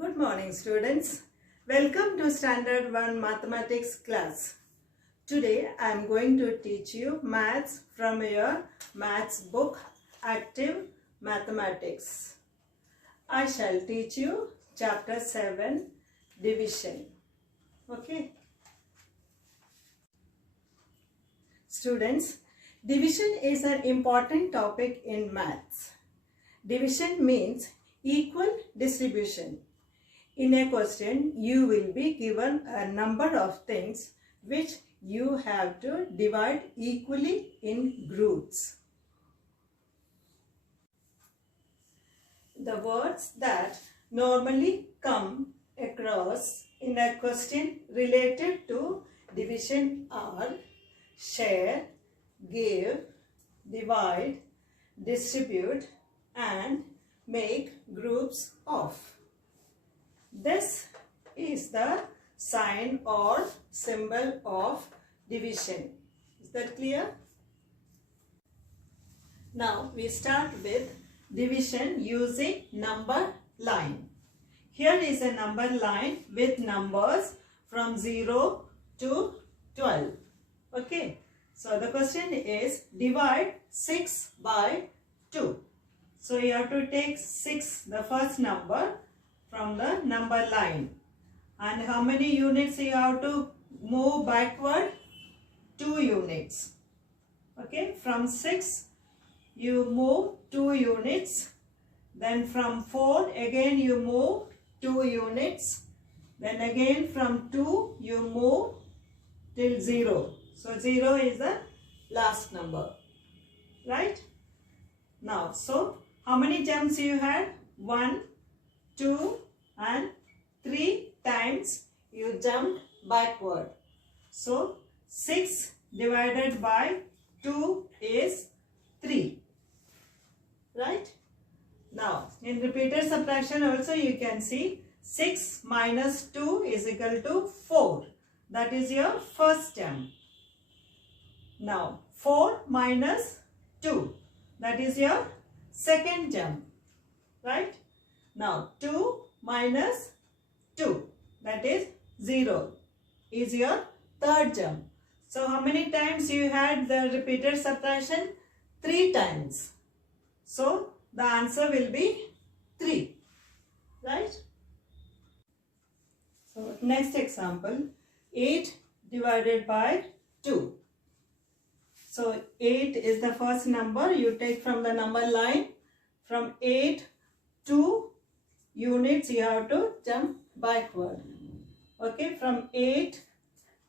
Good morning students. Welcome to Standard 1 Mathematics class. Today I am going to teach you maths from your maths book Active Mathematics. I shall teach you chapter 7 Division. Okay. Students, division is an important topic in maths. Division means equal distribution. In a question, you will be given a number of things which you have to divide equally in groups. The words that normally come across in a question related to division are share, give, divide, distribute, and make groups of. This is the sign or symbol of division. Is that clear? Now we start with division using number line. Here is a number line with numbers from 0 to 12. Okay. So the question is divide 6 by 2. So you have to take 6, the first number, from the number line. And how many units you have to move backward? 2 units. Okay, from 6 you move 2 units. Then from 4 again you move 2 units. Then again from 2 you move till 0. So 0 is the last number. Right? Now, so how many jumps you had? 1, 2 and 3 times you jumped backward. So 6 divided by 2 is 3. Right? Now in repeated subtraction also you can see 6 minus 2 is equal to 4. That is your first jump. Now 4 minus 2. That is your second jump. Right? Now 2 minus 2, that is 0, is your third jump. So how many times you had the repeated subtraction? 3 times. So the answer will be 3. Right? So next example, 8 divided by 2. So 8 is the first number you take from the number line. From 8 to units you have to jump backward. Okay, from 8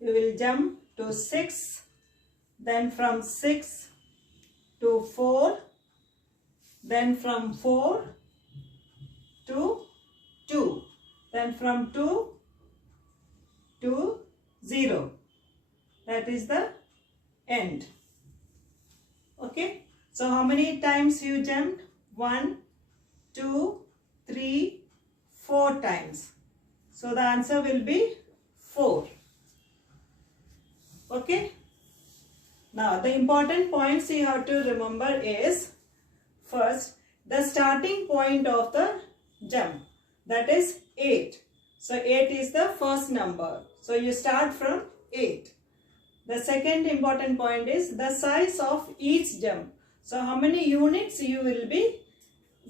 you will jump to 6, then from 6 to 4, then from 4 to 2, then from 2 to 0. That is the end. Okay, so how many times you jumped? 1, 2, 3, 4 times. So the answer will be 4. Okay. Now the important points you have to remember is, first, the starting point of the jump, that is 8. So 8 is the first number. So you start from 8. The second important point is the size of each jump. So how many units you will be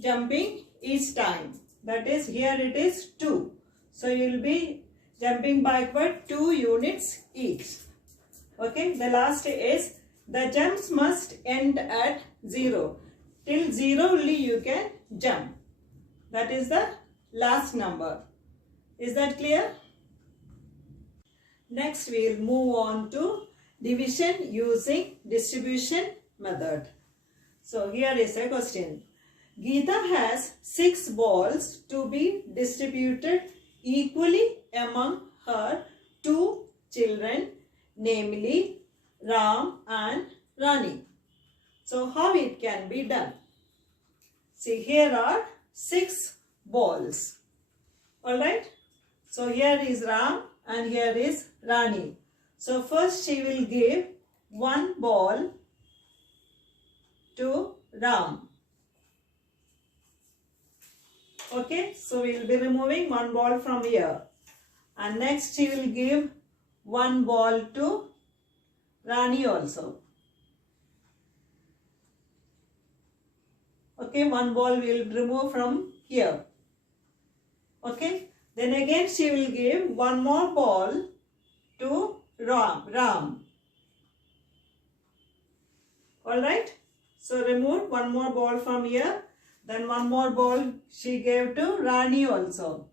jumping each time. That is, here it is 2. So you will be jumping backward 2 units each. Okay. The last is the jumps must end at 0. Till 0 only you can jump. That is the last number. Is that clear? Next we will move on to division using distribution method. So here is a question. Geeta has 6 balls to be distributed equally among her 2 children, namely Ram and Rani. So how it can be done? See, here are 6 balls. Alright. So here is Ram and here is Rani. So first she will give 1 ball to Ram. Okay, so we will be removing one ball from here. And next she will give one ball to Rani also. Okay, one ball we will remove from here. Okay, then again she will give one more ball to Ram. Alright, so remove one more ball from here. Then one more ball she gave to Rani also.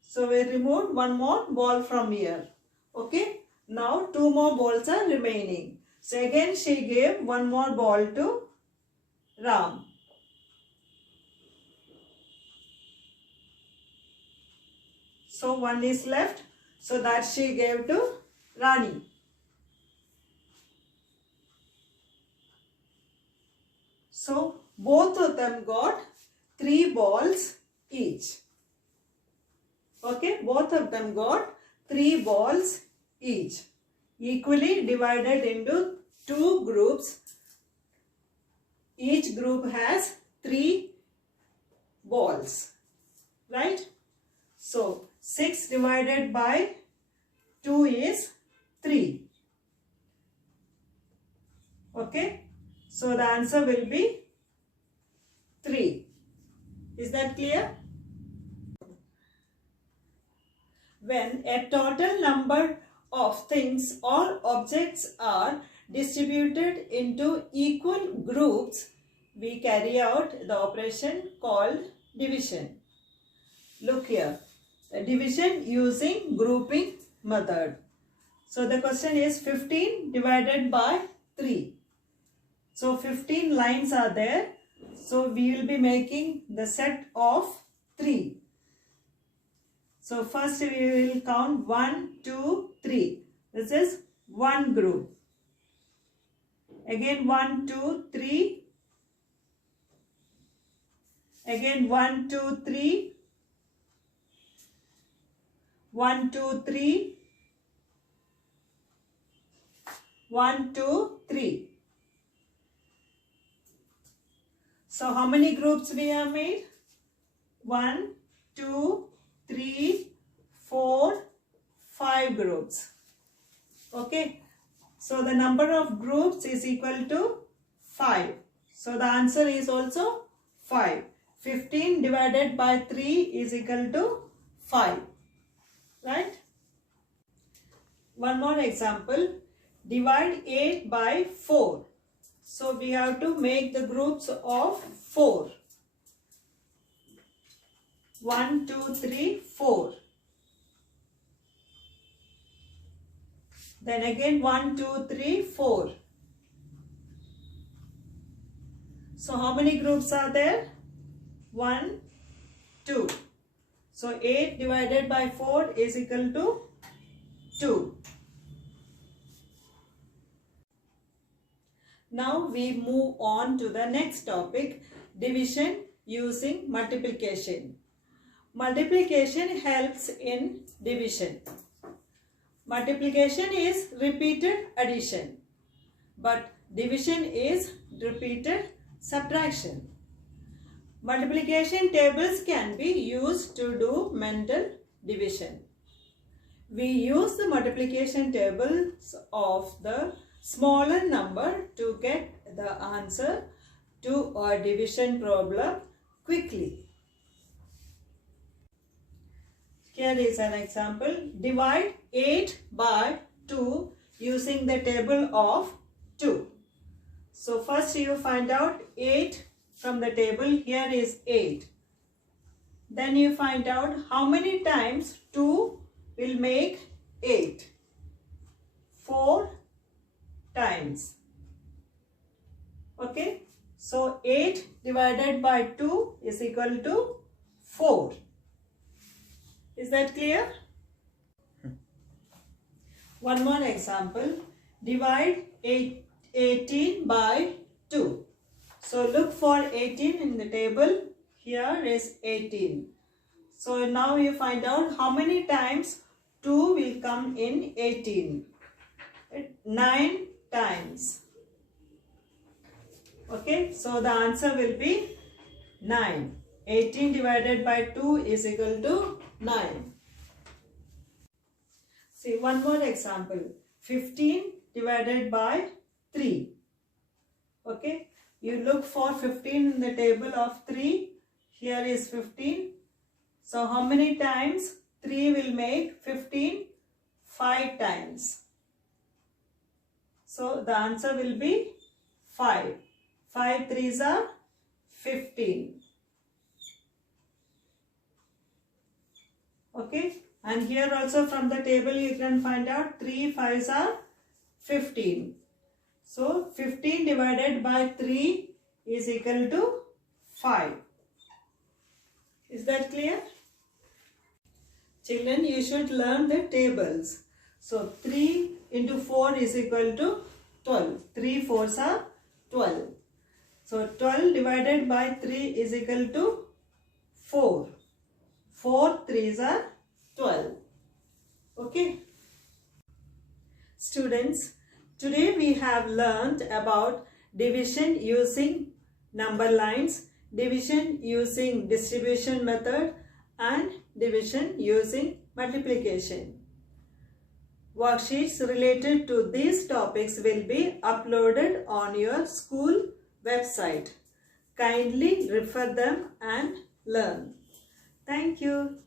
So we removed one more ball from here. Okay, now two more balls are remaining. So again she gave one more ball to Ram. So one is left, so that she gave to Rani. So both of them got 3 balls each. Okay, both of them got 3 balls each. Equally divided into 2 groups. Each group has 3 balls. Right? So 6 divided by 2 is 3. Okay? So the answer will be 3. Is that clear? When a total number of things or objects are distributed into equal groups, we carry out the operation called division. Look here, division using grouping method. So the question is 15 divided by 3. So 15 lines are there. So we will be making the set of 3. So first we will count 1, 2, 3. This is one group. Again 1, 2, 3. Again 1, 2, 3. 1, 2, 3. 1, 2, 3. So how many groups we have made? 1, 2, 3, 4, 5 groups. Okay. So the number of groups is equal to 5. So the answer is also 5. 15 divided by 3 is equal to 5. Right? One more example. Divide 8 by 4. So we have to make the groups of 4. 1, 2, 3, 4. Then again 1, 2, 3, 4. So how many groups are there? 1, 2. So 8 divided by 4 is equal to 2. Now we move on to the next topic, division using multiplication. Multiplication helps in division. Multiplication is repeated addition, but division is repeated subtraction. Multiplication tables can be used to do mental division. We use the multiplication tables of the smaller number to get the answer to a division problem quickly. Here is an example. Divide 8 by 2 using the table of 2. So first you find out 8 from the table. Here is 8. Then you find out how many times 2 will make 8. 4 times. Okay. So 8 divided by 2 is equal to 4. Is that clear? One more example. Divide 18 by 2. So look for 18 in the table. Here is 18. So now you find out how many times 2 will come in 18. 9 times. Okay, so the answer will be 9. 18 divided by 2 is equal to 9. See one more example. 15 divided by 3. Okay, you look for 15 in the table of 3. Here is 15. So how many times 3 will make 15? 5 times. So the answer will be 5. 5 3s are 15. Okay, and here also from the table you can find out 3 5s are 15. So 15 divided by 3 is equal to 5. Is that clear? Children, you should learn the tables. So 3 into 4 is equal to 12. 3 4s are 12. So 12 divided by 3 is equal to 4. 4 3s are 12. Okay. Students, today we have learned about division using number lines, division using distribution method, and division using multiplication. Worksheets related to these topics will be uploaded on your school website. Kindly refer them and learn. Thank you.